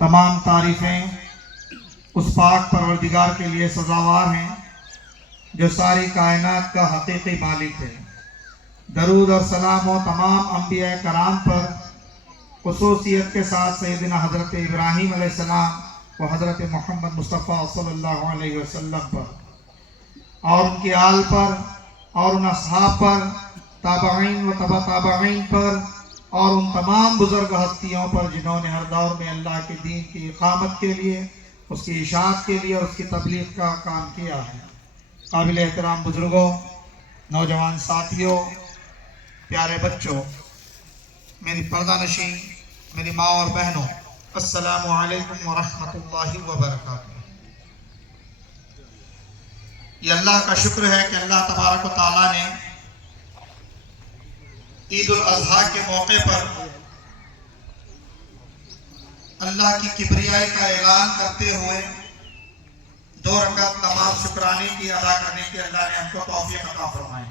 तमाम तारीफ़ें उस पाक परवरदिगार के लिए सज़ावार हैं जो सारी कायनात का हकीकी मालिक है। दरूद और सलाम हो तमाम अंबिया कराम पर, खुसूसियत के साथ सैयदना हज़रत इब्राहीम अलैहिस्सलाम व हज़रत मोहम्मद मुस्तफ़ा सल्लल्लाहु अलैहि वसल्लम पर और उनकी आल पर और उन असहाब पर, ताबईन व तबा ताबईन पर और उन तमाम बुजुर्ग हस्तियों पर जिन्होंने हर दौर में अल्लाह के दीन की इकामत के लिए, उसकी इशाअत के लिए और उसकी तबलीग का काम किया है। काबिल एहतराम बुजुर्गों, नौजवान साथियों, प्यारे बच्चों, मेरी पर्दानशीं, मेरी माँ और बहनों, अस्सलामु अलैकुम व रहमतुल्लाहि व बरकातुहू। ये अल्लाह का शुक्र है कि अल्लाह तबारक व तआला ने ईद उल अज़हा के मौके पर अल्लाह की किबरियाई का ऐलान करते हुए 2 रकात नमाज शुक्राने की अदा करने की अल्लाह ने हमको तौफीक अता फरमाई।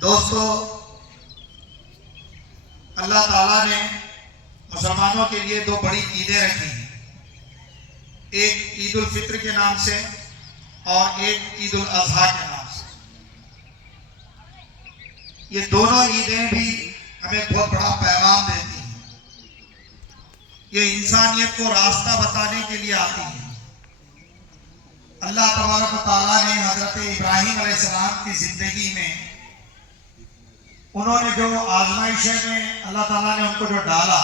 दोस्तों, अल्लाह ताला ने मुसलमानों के लिए 2 बड़ी ईदें रखी हैं, एक ईद उल फित्र के नाम से और एक ईद उल अज़हा के नाम से। ये दोनों ईदें भी हमें बहुत बड़ा पैगाम देती हैं। ये इंसानियत को रास्ता बताने के लिए आती हैं। अल्लाह तबारक व तआला ने हजरत इब्राहीम अलैहिस्सलाम की जिंदगी में उन्होंने जो आजमाइशें में अल्लाह ताला ने उनको जो डाला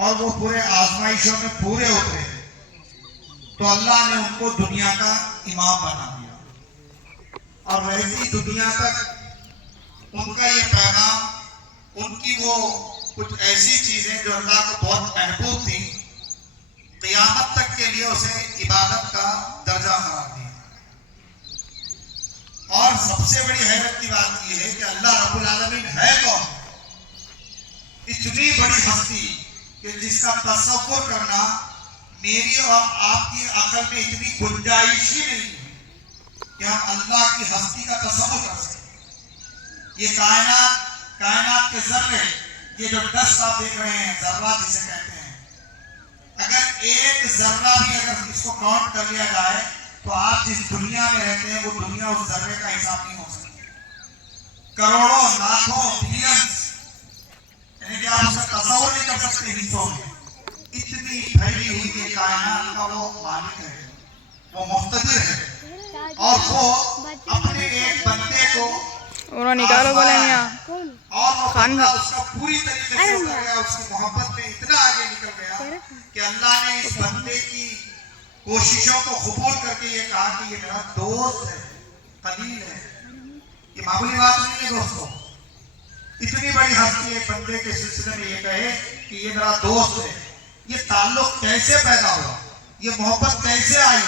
और वो पूरे आजमाइशों में पूरे उतरे, तो अल्लाह ने उनको दुनिया का इमाम बना दिया और रहती दुनिया तक उनका ये पैगाम, उनकी वो कुछ ऐसी चीजें जो अल्लाह को बहुत महबूब थी, क़यामत तक के लिए उसे इबादत का दर्जा करार दिया। और सबसे बड़ी हैरत की बात यह है कि अल्लाह रब्बुल आलमीन है कौन? इतनी बड़ी हस्ती कि जिसका तसव्वुर करना मेरी और आपकी अकल में इतनी गुंजाइश ही नहीं है कि हम अल्लाह की हस्ती का तसव्वुर कर सकें। ये कायनात के ज़र्रे, ये जो डस्ट आप देख रहे हैं, ज़र्रा जिसे कहते हैं, अगर एक ज़र्रा भी अगर इसको काउंट कर लिया जाए तो आप जिस दुनिया में रहते हैं वो दुनिया उस ज़र्रे का हिसाब नहीं हो सकती। करोड़ों, लाखों, बिलियंस, यानी कि आप उसका तसव्वुर नहीं कर सकते हिस्सों में। इतनी फैली हुई ये कायनात का वो मालिक है, वो मुख्तदिर है और वो अपने एक बंदे को निकालो बोले और उसका पूरी तरीके से हो गया, उसकी मोहब्बत में इतना आगे निकल गया कि अल्लाह ने इस बंदे की कोशिशों को कबूल करके ये कहा कि ये मेरा दोस्त है, खलील है। ये मामूली बात नहीं है दोस्तों। इतनी बड़ी हस्ती एक बंदे के सिलसिले में ये कहे कि ये मेरा दोस्त है। ये ताल्लुक कैसे पैदा हुआ, ये मोहब्बत कैसे आई?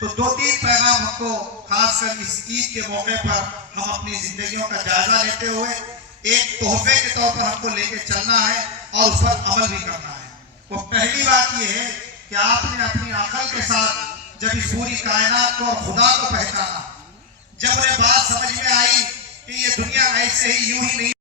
तो 2-3 पैगाम हमको खासकर इस ईद के मौके पर हम अपनी जिंदगियों का जायजा लेते हुए एक तोहफे के तौर पर हमको लेके चलना है और उस पर अमल भी करना है। वो पहली बात ये है कि आपने अपनी अकल के साथ जब इस पूरी कायनात को और खुदा को पहचाना, जब उन्हें बात समझ में आई कि ये दुनिया ऐसे ही यूं ही नहीं